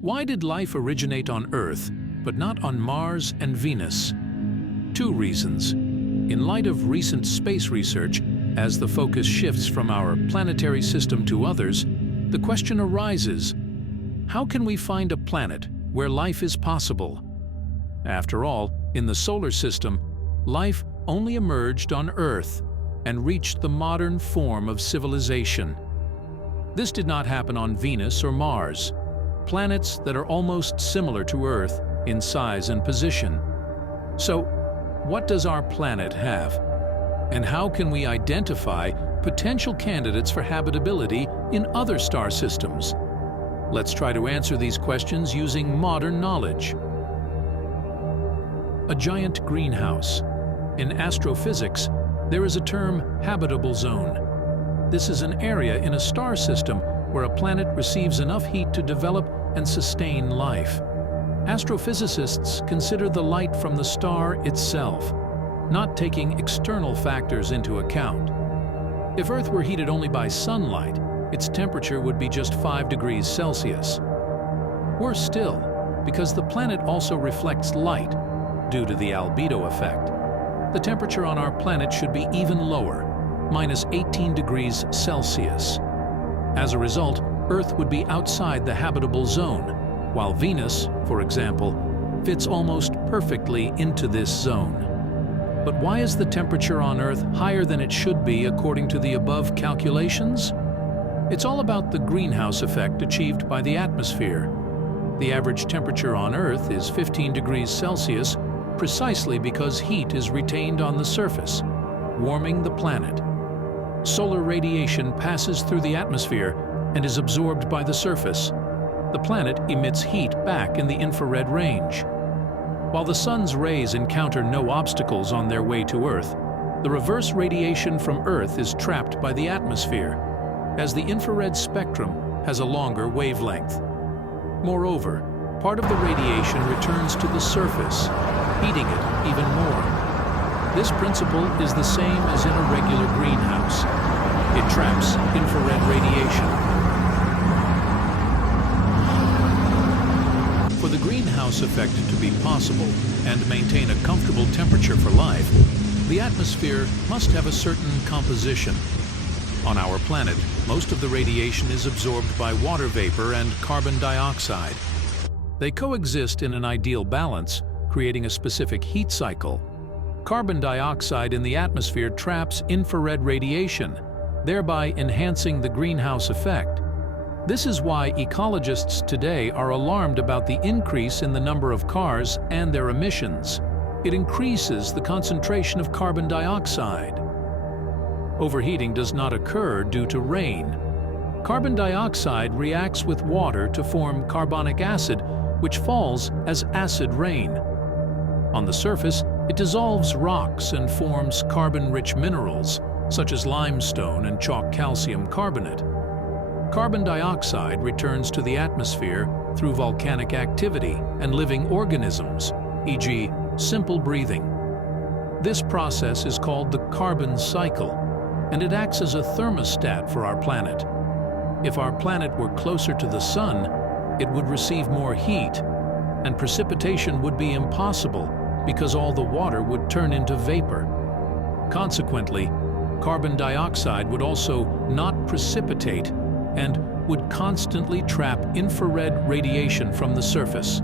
Why did life originate on Earth, but not on Mars and Venus? Two reasons. In light of recent space research, as the focus shifts from our planetary system to others, the question arises, how can we find a planet where life is possible? After all, in the solar system, life only emerged on Earth and reached the modern form of civilization. This did not happen on Venus or Mars, planets that are almost similar to Earth in size and position. So, what does our planet have? And how can we identify potential candidates for habitability in other star systems? Let's try to answer these questions using modern knowledge. A giant greenhouse. In astrophysics, there is a term habitable zone. This is an area in a star system where a planet receives enough heat to develop and sustain life. Astrophysicists consider the light from the star itself, not taking external factors into account. If Earth were heated only by sunlight, its temperature would be just 5 degrees Celsius. Worse still, because the planet also reflects light due to the albedo effect, the temperature on our planet should be even lower, minus 18 degrees Celsius. As a result, Earth would be outside the habitable zone, while Venus, for example, fits almost perfectly into this zone. But why is the temperature on Earth higher than it should be according to the above calculations? It's all about the greenhouse effect achieved by the atmosphere. The average temperature on Earth is 15 degrees Celsius precisely because heat is retained on the surface, warming the planet. Solar radiation passes through the atmosphere and is absorbed by the surface. The planet emits heat back in the infrared range. While the sun's rays encounter no obstacles on their way to Earth, the reverse radiation from Earth is trapped by the atmosphere, as the infrared spectrum has a longer wavelength. Moreover, part of the radiation returns to the surface, heating it even more. This principle is the same as in a regular greenhouse. It traps infrared radiation. For the greenhouse effect to be possible and maintain a comfortable temperature for life, the atmosphere must have a certain composition. On our planet, most of the radiation is absorbed by water vapor and carbon dioxide. They coexist in an ideal balance, creating a specific heat cycle. Carbon dioxide in the atmosphere traps infrared radiation, thereby enhancing the greenhouse effect. This is why ecologists today are alarmed about the increase in the number of cars and their emissions. It increases the concentration of carbon dioxide. Overheating does not occur due to rain. Carbon dioxide reacts with water to form carbonic acid, which falls as acid rain. On the surface, it dissolves rocks and forms carbon-rich minerals, such as limestone and chalk calcium carbonate. Carbon dioxide returns to the atmosphere through volcanic activity and living organisms, e.g., simple breathing. This process is called the carbon cycle, and it acts as a thermostat for our planet. If our planet were closer to the sun, it would receive more heat, and precipitation would be impossible because all the water would turn into vapor. Consequently, carbon dioxide would also not precipitate and would constantly trap infrared radiation from the surface.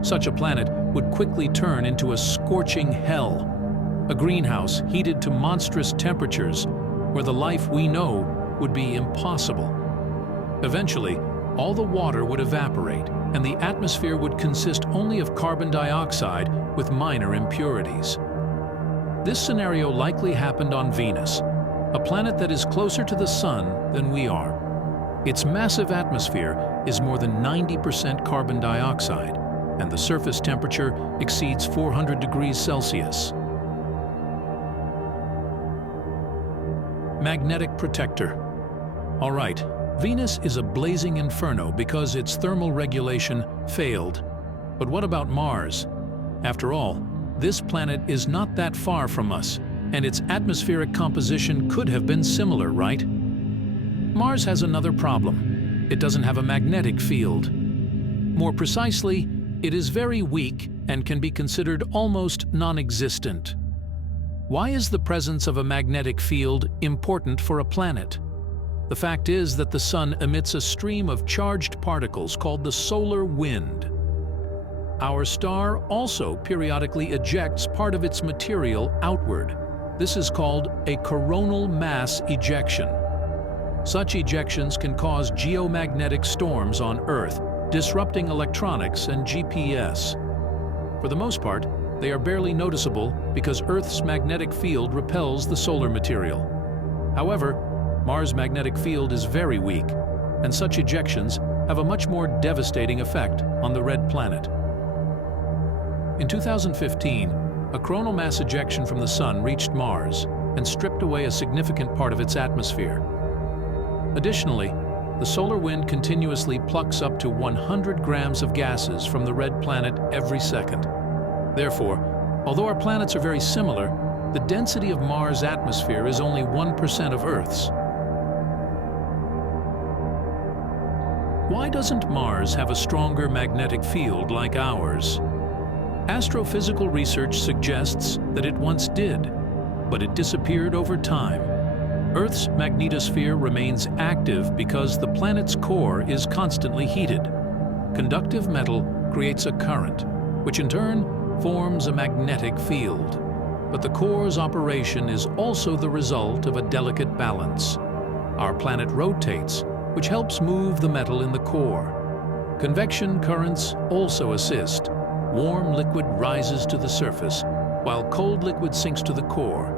Such a planet would quickly turn into a scorching hell, a greenhouse heated to monstrous temperatures where the life we know would be impossible. Eventually, all the water would evaporate and the atmosphere would consist only of carbon dioxide with minor impurities. This scenario likely happened on Venus, a planet that is closer to the Sun than we are. Its massive atmosphere is more than 90% carbon dioxide, and the surface temperature exceeds 400 degrees Celsius. Magnetic protector. All right, Venus is a blazing inferno because its thermal regulation failed. But what about Mars? After all, this planet is not that far from us, and its atmospheric composition could have been similar, right? Mars has another problem. It doesn't have a magnetic field. More precisely, it is very weak and can be considered almost non-existent. Why is the presence of a magnetic field important for a planet? The fact is that the Sun emits a stream of charged particles called the solar wind. Our star also periodically ejects part of its material outward. This is called a coronal mass ejection. Such ejections can cause geomagnetic storms on Earth, disrupting electronics and GPS. For the most part, they are barely noticeable because Earth's magnetic field repels the solar material. However, Mars' magnetic field is very weak, and such ejections have a much more devastating effect on the red planet. In 2015, a coronal mass ejection from the Sun reached Mars and stripped away a significant part of its atmosphere. Additionally, the solar wind continuously plucks up to 100 grams of gases from the red planet every second. Therefore, although our planets are very similar, the density of Mars' atmosphere is only 1% of Earth's. Why doesn't Mars have a stronger magnetic field like ours? Astrophysical research suggests that it once did, but it disappeared over time. Earth's magnetosphere remains active because the planet's core is constantly heated. Conductive metal creates a current, which in turn forms a magnetic field. But the core's operation is also the result of a delicate balance. Our planet rotates, which helps move the metal in the core. Convection currents also assist. Warm liquid rises to the surface, while cold liquid sinks to the core.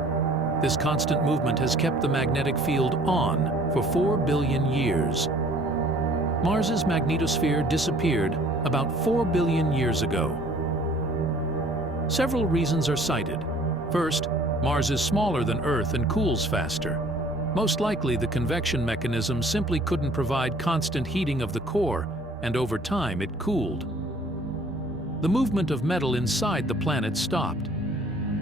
This constant movement has kept the magnetic field on for 4 billion years. Mars's magnetosphere disappeared about 4 billion years ago. Several reasons are cited. First, Mars is smaller than Earth and cools faster. Most likely, the convection mechanism simply couldn't provide constant heating of the core, and over time it cooled. The movement of metal inside the planet stopped.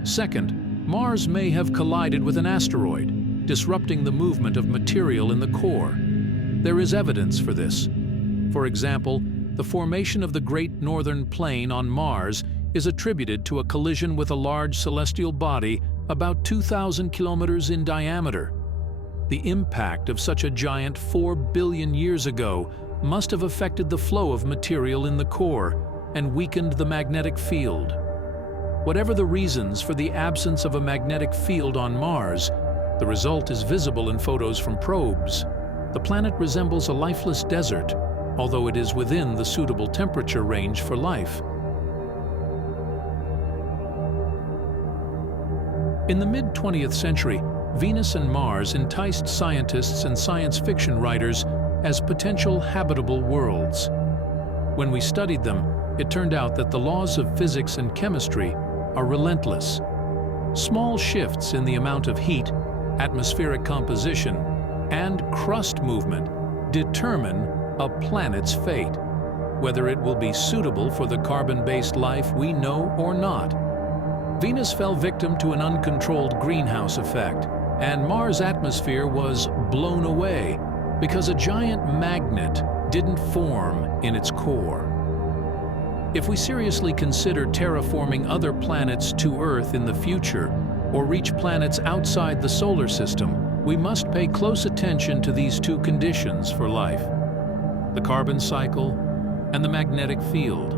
Second, Mars may have collided with an asteroid, disrupting the movement of material in the core. There is evidence for this. For example, the formation of the Great Northern Plain on Mars is attributed to a collision with a large celestial body about 2,000 kilometers in diameter. The impact of such a giant 4 billion years ago must have affected the flow of material in the core and weakened the magnetic field. Whatever the reasons for the absence of a magnetic field on Mars, the result is visible in photos from probes. The planet resembles a lifeless desert, although it is within the suitable temperature range for life. In the mid-20th century, Venus and Mars enticed scientists and science fiction writers as potential habitable worlds. When we studied them, it turned out that the laws of physics and chemistry are relentless. Small shifts in the amount of heat, atmospheric composition, and crust movement determine a planet's fate, whether it will be suitable for the carbon-based life we know or not. Venus fell victim to an uncontrolled greenhouse effect, and Mars' atmosphere was blown away because a giant magnet didn't form in its core. If we seriously consider terraforming other planets to Earth in the future, or reach planets outside the solar system, we must pay close attention to these two conditions for life: the carbon cycle and the magnetic field.